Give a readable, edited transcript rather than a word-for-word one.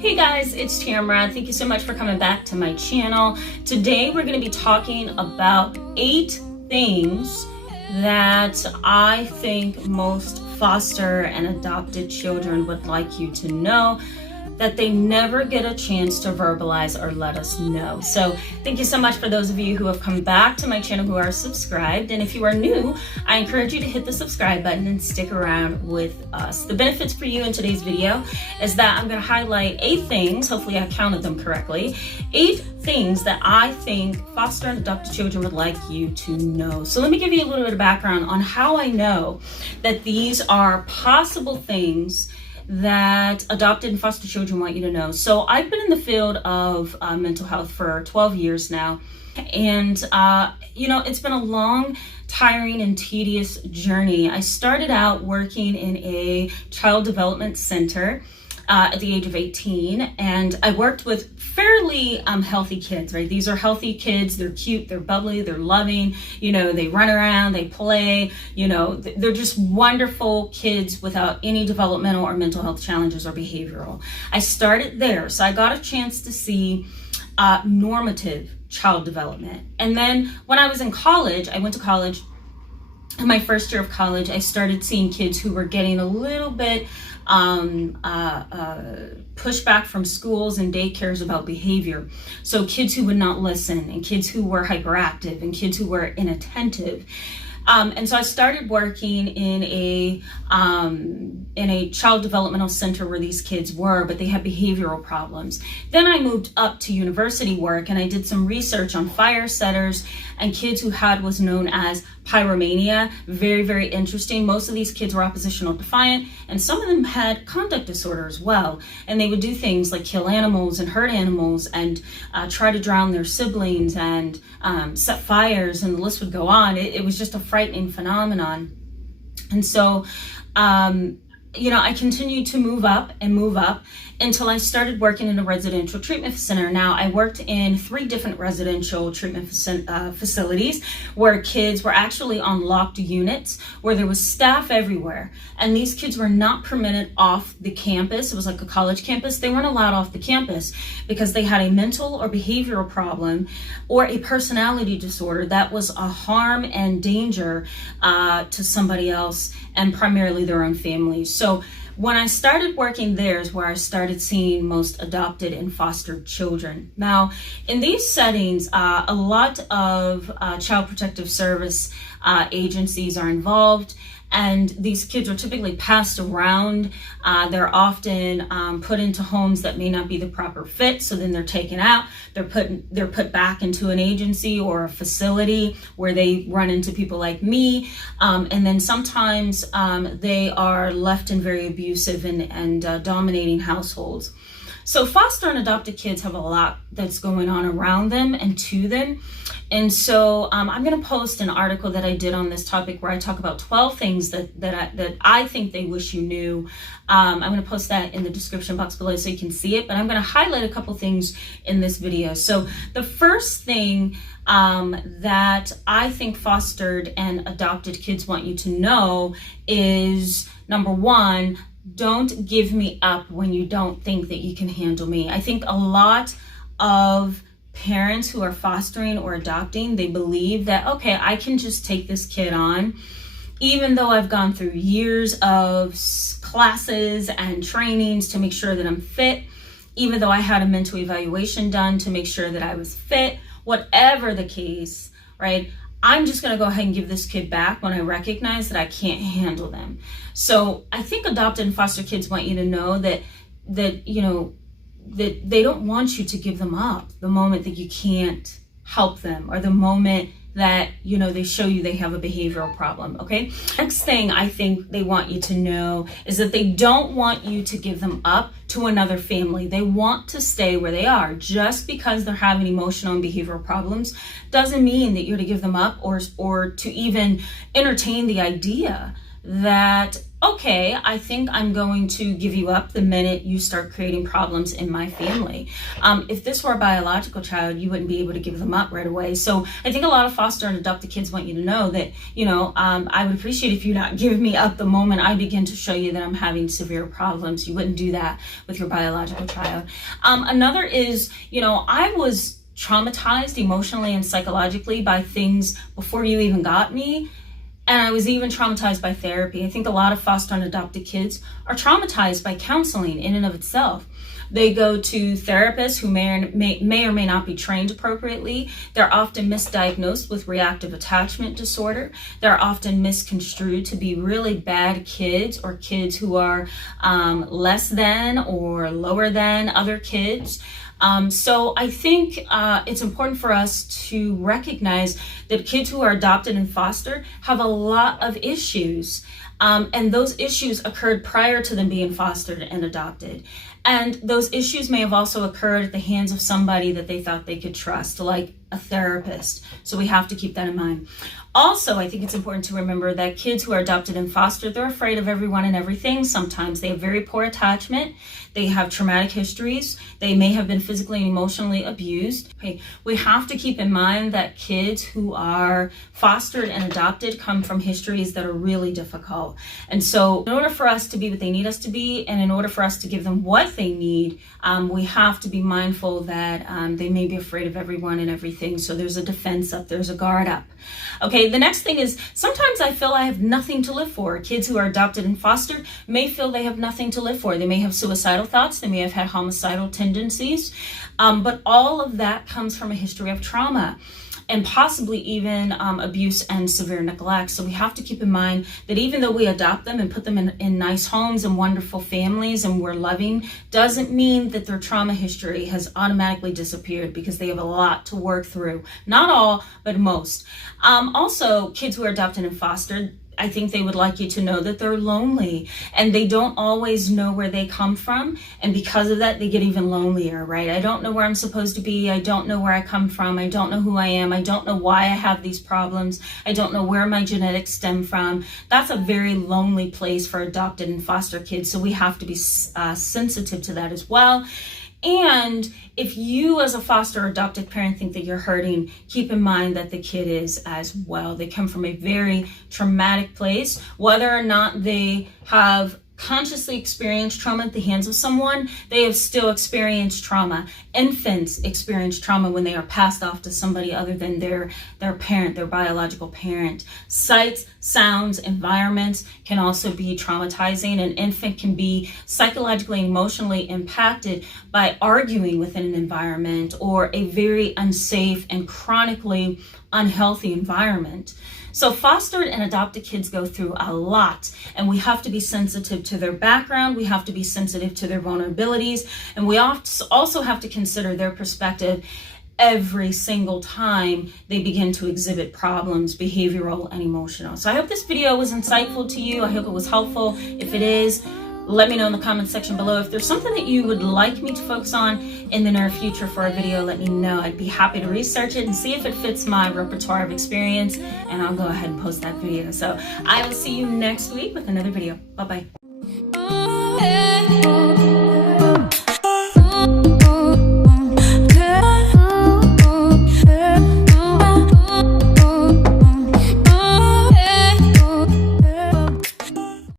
Hey guys, it's Tamara. Thank you so much for coming back to my channel. Today we're going to be talking about 8 things that I think most foster and adopted children would like you to know that they never get a chance to verbalize or let us know. So thank you so much for those of you who have come back to my channel who are subscribed. And if you are new, I encourage you to hit the subscribe button and stick around with us. The benefits for you in today's video is that I'm going to highlight 8 things, hopefully I counted them correctly, 8 things that I think foster and adopted children would like you to know. So let me give you a little bit of background on how I know that these are possible things that adopted and foster children want you to know. So I've been in the field of mental health for 12 years now. And, it's been a long, tiring, and tedious journey. I started out working in a child development center at the age of 18, and I worked with fairly healthy kids, right? These are healthy kids. They're cute, they're bubbly, they're loving, they run around, they play, they're just wonderful kids without any developmental or mental health challenges or behavioral. I started there, so I got a chance to see normative child development. And then when I was in college, I went to college. In my first year of college, I started seeing kids who were getting a little bit pushback from schools and daycares about behavior. So kids who would not listen, and kids who were hyperactive, and kids who were inattentive. And so I started working in a child developmental center where these kids were, but they had behavioral problems. Then I moved up to university work, and I did some research on fire setters and kids who had what's known as Pyromania. Very, very interesting. Most of these kids were oppositional defiant, and some of them had conduct disorder as well. And they would do things like kill animals and hurt animals and try to drown their siblings and set fires, and the list would go on. It was just a frightening phenomenon. And so, I continued to move up until I started working in a residential treatment center. Now, I worked in 3 different residential treatment facilities where kids were actually on locked units, where there was staff everywhere. And these kids were not permitted off the campus. It was like a college campus. They weren't allowed off the campus because they had a mental or behavioral problem or a personality disorder that was a harm and danger to somebody else, and primarily their own families. So when I started working there is where I started seeing most adopted and fostered children. Now, in these settings, a lot of child protective service agencies are involved, and these kids are typically passed around. They're often put into homes that may not be the proper fit, so then they're taken out. They're put back into an agency or a facility where they run into people like me, and then sometimes they are left in very abusive and dominating households. So foster and adopted kids have a lot that's going on around them and to them. And so I'm going to post an article that I did on this topic where I talk about 12 things that I think they wish you knew. I'm going to post that in the description box below so you can see it, but I'm going to highlight a couple things in this video. So the first thing that I think fostered and adopted kids want you to know is, number 1, don't give me up when you don't think that you can handle me. I think a lot of parents who are fostering or adopting, they believe that, okay, I can just take this kid on, even though I've gone through years of classes and trainings to make sure that I'm fit, even though I had a mental evaluation done to make sure that I was fit, whatever the case, right? I'm just going to go ahead and give this kid back when I recognize that I can't handle them. So I think adopted and foster kids want you to know that they don't want you to give them up the moment that you can't help them, or the moment that, they show you they have a behavioral problem, okay? Next thing I think they want you to know is that they don't want you to give them up to another family. They want to stay where they are. Just because they're having emotional and behavioral problems doesn't mean that you're to give them up or to even entertain the idea that, okay, I think I'm going to give you up the minute you start creating problems in my family. If this were a biological child, you wouldn't be able to give them up right away. So I think a lot of foster and adopted kids want you to know that, I would appreciate if you not give me up the moment I begin to show you that I'm having severe problems. You wouldn't do that with your biological child. Another is, I was traumatized emotionally and psychologically by things before you even got me. And I was even traumatized by therapy. I think a lot of foster and adopted kids are traumatized by counseling in and of itself. They go to therapists who may or may not be trained appropriately. They're often misdiagnosed with reactive attachment disorder. They're often misconstrued to be really bad kids or kids who are less than or lower than other kids. So I think it's important for us to recognize that kids who are adopted and fostered have a lot of issues. And those issues occurred prior to them being fostered and adopted. And those issues may have also occurred at the hands of somebody that they thought they could trust, like a therapist. So we have to keep that in mind. Also, I think it's important to remember that kids who are adopted and fostered, they're afraid of everyone and everything. Sometimes they have very poor attachment. They have traumatic histories. They may have been physically and emotionally abused. Okay. We have to keep in mind that kids who are fostered and adopted come from histories that are really difficult. And so in order for us to be what they need us to be, and in order for us to give them what they need, we have to be mindful that they may be afraid of everyone and everything. So there's a defense up, there's a guard up. Okay, the next thing is sometimes I feel I have nothing to live for. Kids who are adopted and fostered may feel they have nothing to live for. They may have suicidal thoughts, they may have had homicidal tendencies, but all of that comes from a history of trauma and possibly even abuse and severe neglect. So we have to keep in mind that even though we adopt them and put them in nice homes and wonderful families and we're loving, doesn't mean that their trauma history has automatically disappeared, because they have a lot to work through. Not all, but most. Also, kids who are adopted and fostered, I think they would like you to know that they're lonely and they don't always know where they come from. And because of that, they get even lonelier, right? I don't know where I'm supposed to be. I don't know where I come from. I don't know who I am. I don't know why I have these problems. I don't know where my genetics stem from. That's a very lonely place for adopted and foster kids. So we have to be sensitive to that as well. And if you as a foster or adopted parent think that you're hurting, keep in mind that the kid is as well. They come from a very traumatic place. Whether or not they have consciously experienced trauma at the hands of someone, they have still experienced trauma. Infants experience trauma when they are passed off to somebody other than their parent, their biological parent. Sights, sounds, environments can also be traumatizing. An infant can be psychologically and emotionally impacted by arguing within an environment or a very unsafe and chronically unhealthy environment. So fostered and adopted kids go through a lot, and we have to be sensitive to their background. We have to be sensitive to their vulnerabilities, and we also have to consider their perspective every single time they begin to exhibit problems, behavioral and emotional. So I hope this video was insightful to you. I hope it was helpful. If it is, let me know in the comment section below. If there's something that you would like me to focus on in the near future for a video, let me know. I'd be happy to research it and see if it fits my repertoire of experience, and I'll go ahead and post that video. So I will see you next week with another video. Bye-bye.